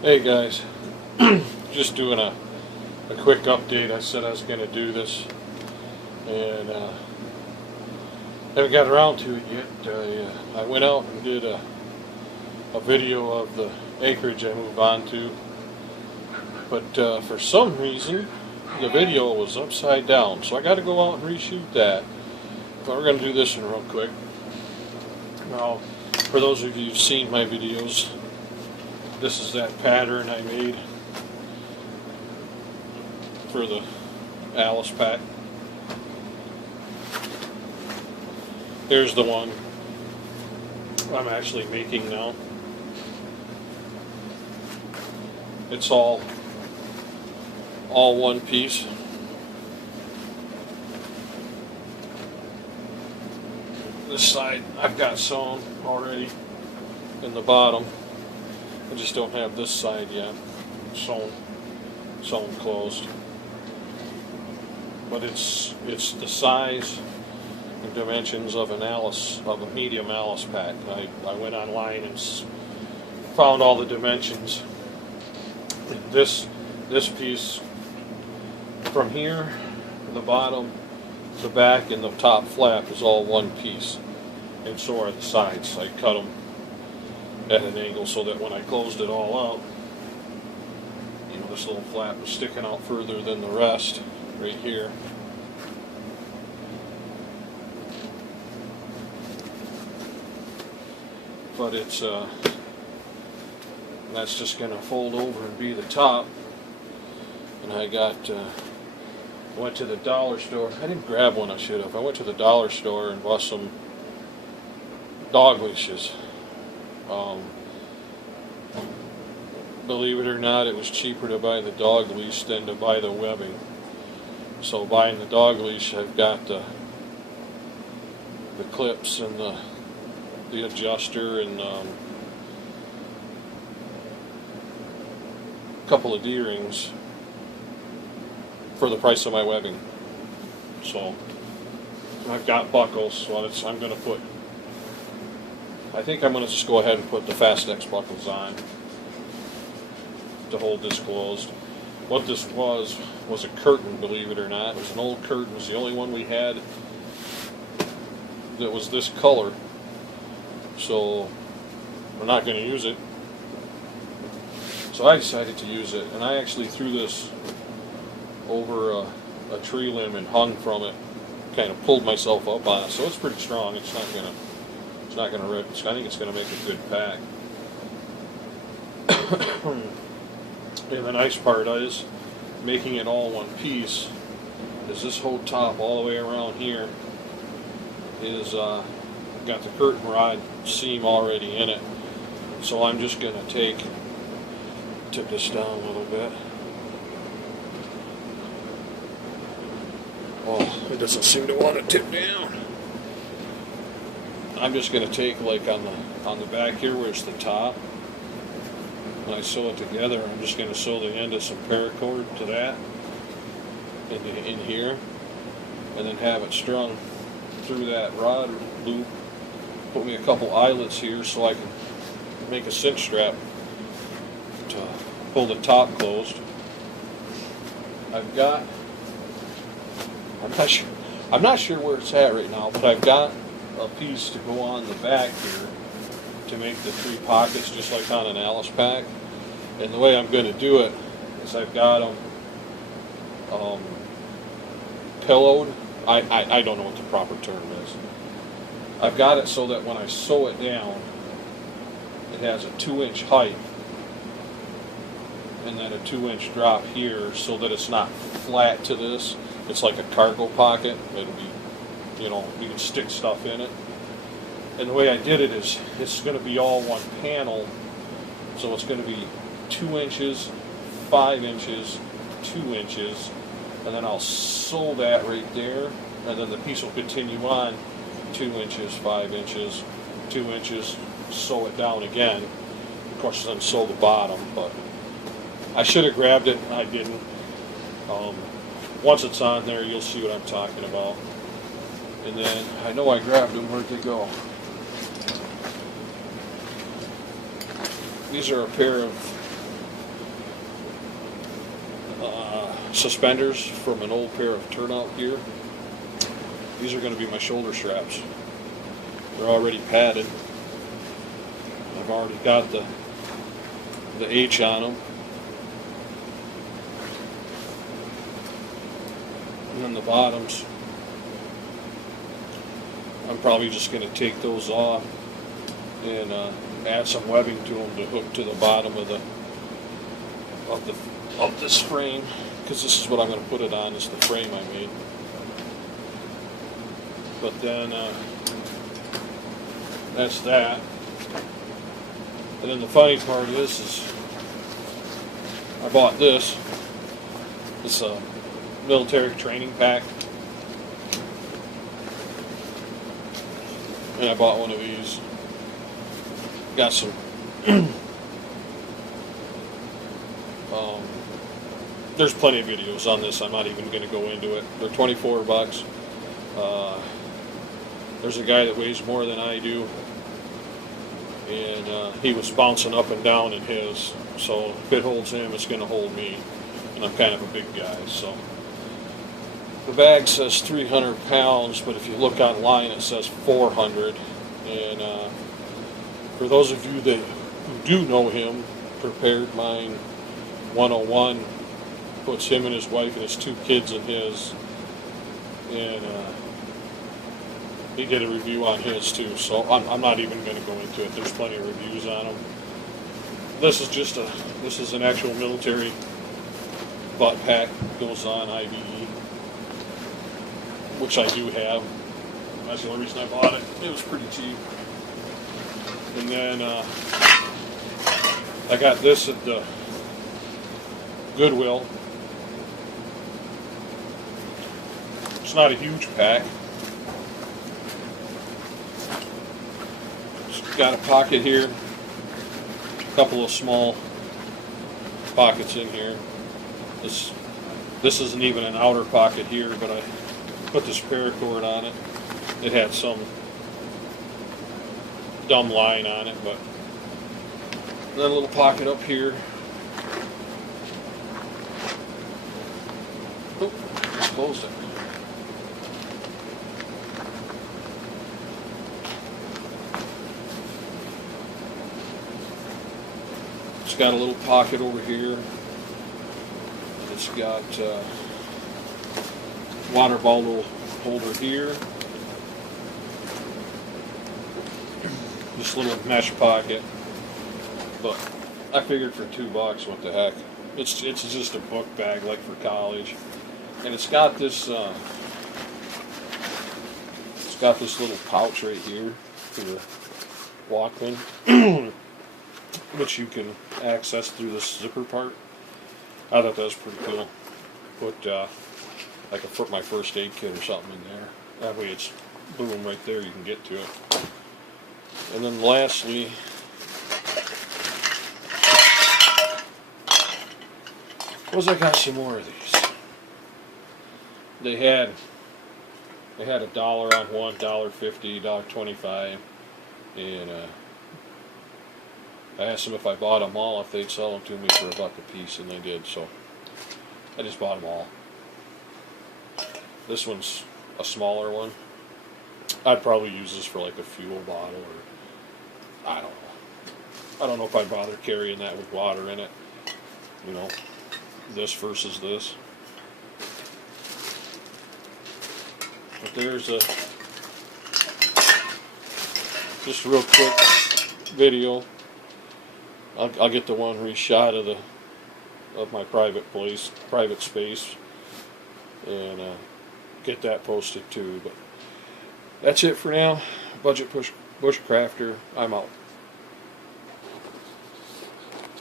Hey guys, just doing a quick update. I said I was going to do this and haven't got around to it yet. I went out and did a video of the acreage I moved on to, but for some reason the video was upside down, so I got to go out and reshoot that. But we're going to do this one real quick. Now, for those of you who've seen my videos, this is that pattern I made for the Alice pack. Here's the one I'm actually making now. It's all one piece. This side I've got sewn already in the bottom. I just don't have this side yet sewn closed. But it's the size and dimensions of a medium Alice pack. I went online and found all the dimensions. This piece from here, the bottom, the back, and the top flap is all one piece, and so are the sides. I cut them at an angle so that when I closed it all out, this little flap was sticking out further than the rest right here. But it's that's just going to fold over and be the top. And I went to the dollar store. I didn't grab one, I should have. I went to the dollar store and bought some dog leashes. Believe it or not, it was cheaper to buy the dog leash than to buy the webbing. So buying the dog leash, I've got the clips and the adjuster and a couple of D-rings for the price of my webbing. So I've got buckles, so I'm going to put, I think I'm going to just go ahead and put the Fast X buckles on to hold this closed. What this was a curtain, believe it or not. It was an old curtain. It was the only one we had that was this color. So we're not going to use it. So I decided to use it, and I actually threw this over a tree limb and hung from it. Kind of pulled myself up on it, so it's pretty strong. It's not gonna rip. I think it's gonna make a good pack. And the nice part is making it all one piece. Is this whole top all the way around here is got the curtain rod seam already in it. So I'm just gonna tip this down a little bit. Oh, it doesn't seem to want to tip down. I'm just going to take, like on the back here where it's the top, when I sew it together, I'm just going to sew the end of some paracord to that in here, and then have it strung through that rod loop. Put me a couple eyelets here so I can make a cinch strap to pull the top closed. I'm not sure where it's at right now, but I've got a piece to go on the back here to make the three pockets just like on an Alice pack. And the way I'm going to do it is I've got them pillowed. I don't know what the proper term is. I've got it so that when I sew it down, it has a 2-inch height and then a 2-inch drop here, so that it's not flat to this. It's like a cargo pocket. It'll be, you can stick stuff in it. And the way I did it is it's going to be all one panel. So it's going to be 2 inches, 5 inches, 2 inches, and then I'll sew that right there, and then the piece will continue on 2 inches, 5 inches, 2 inches, sew it down again. Of course, then sew the bottom, but I should have grabbed it. I didn't. Once it's on there, you'll see what I'm talking about. And then, I know I grabbed them. Where'd they go? These are a pair of suspenders from an old pair of turnout gear. These are going to be my shoulder straps. They're already padded. I've already got the H on them. And then the bottoms, I'm probably just going to take those off and add some webbing to them to hook to the bottom of this frame, because this is what I'm going to put it on, is the frame I made. But then that's that. And then the funny part is I bought this. It's a military training pack, and I bought one of these. Got some there's plenty of videos on this. I'm not even going to go into it. They're 24 bucks. There's a guy that weighs more than I do, and he was bouncing up and down in his, so if it holds him, it's going to hold me, and I'm kind of a big guy. So the bag says 300 pounds, but if you look online it says 400. And for those of you who do know him, Prepared Mind 101 puts him and his wife and his 2 kids in his, and he did a review on his too, so I'm not even going to go into it. There's plenty of reviews on them. This is an actual military butt pack, goes on IBE, which I do have. That's the only reason I bought it. It was pretty cheap. And then I got this at the Goodwill. It's not a huge pack. It's got a pocket here, a couple of small pockets in here. This isn't even an outer pocket here, but I put this paracord on it. It had some dumb line on it, but then a little pocket up here. Oop, just closed it. It's got a little pocket over here. It's got water bottle holder here. This little mesh pocket, but I figured for $2, what the heck? It's just a book bag like for college, and it's got this little pouch right here for the Walkman, which you can access through this zipper part. I thought that was pretty cool. Put like my first aid kit or something in there. That way it's boom right there. You can get to it. And then lastly, I got some more of these. They had $1 on one, $1.50, $1.25, and I asked them if I bought them all, if they'd sell them to me for $1 a piece, and they did. So I just bought them all. This one's a smaller one. I'd probably use this for like a fuel bottle, or I don't know. I don't know if I'd bother carrying that with water in it. You know, this versus this. But there's just a real quick video. I'll get the one reshot of my private space, and get that posted too. But that's it for now. Budget Bushcrafter. I'm out.